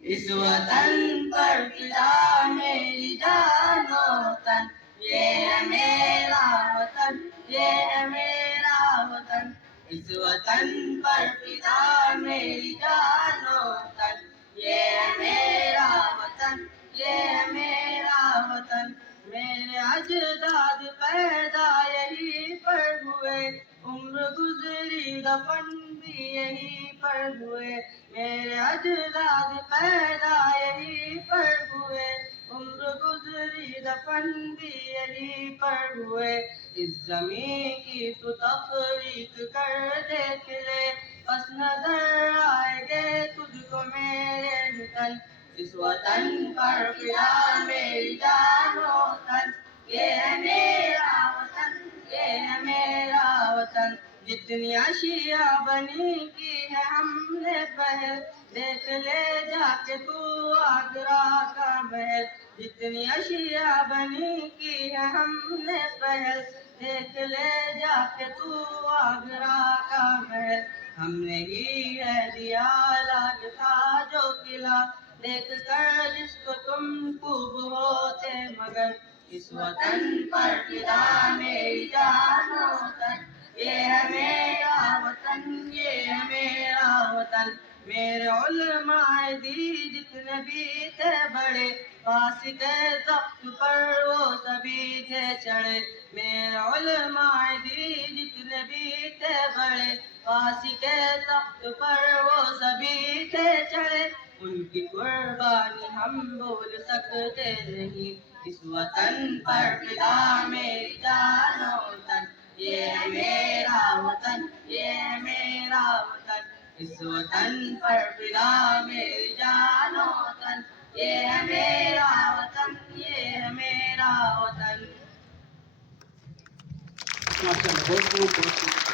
اس وطن پر فدا میری جان و تن، یہ ہے میرا وطن، یہ ہے میرا وطن. اس وطن پر فدا میری جان و تن، یہ ہے میرا وطن، یہ ہے میرا وطن. میرے اجداد پیدا یہیں پر ہوئے، عمر گزری دفن بھی یہیں پر ہوئے. میرے اجداد پیدا یہیں پر ہوئے، عمر گزری دفن بھی یہیں پر ہوئے. اس زمین کی تو تفریق کر دیکھ لے، بس نظر آئے گے تجھ کو میرے وطن. اس وطن پر فدا میری جان و تن، یہ ہے میرا وطن، یہ ہے میرا وطن. جتنی اشیاء بنی کی ہے ہم نے پہل، دیکھ لے جا کے تو آگرہ کا محل. جتنی اشیاء بنی کی ہے ہم نے پہل، دیکھ لے جا کے تو آگرہ کا محل. ہم نے ہی ہے دیا لاج تھا جو قلعہ، دیکھ کر جس کو تم خوب ہوتے مگر. اس وطن پر فدا میری جان و تن، یہ ہے میرا وطن، یہ ہے میرا وطن. میرے علماء دی جتنے بھی تھے بڑے، پاس کے تخت پر وہ سبھی تھے چڑھے. میرے علماء دی جتنے بھی تھے بڑے، پاس کے تخت پر وہ سبھی تھے چڑھے. ان کی قربانی ہم بھول سکتے نہیں. اس وطن پر فدا میری جان و تن، یہ ہے میرا وطن، یہ ہے میرا وطن. اس وطن پر فدا میری جان و تن، یہ ہے میرا وطن، یہ ہے میرا وطن. ماشاءاللہ، بہت خوب.